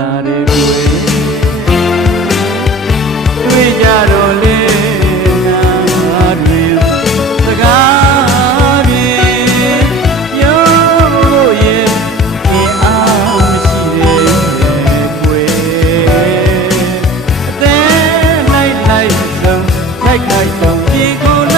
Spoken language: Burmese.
လာတဲ့ကိုယ်တွေ့ကြတော့လေငါတွင်စကားပြေပြောလို့ရဲ့ဒီအားမရှိတဲ့ကိုယ်အသေးလိုက်လိုက်ဆုံးခိုက်ခိုက်ဆုံးဒီကို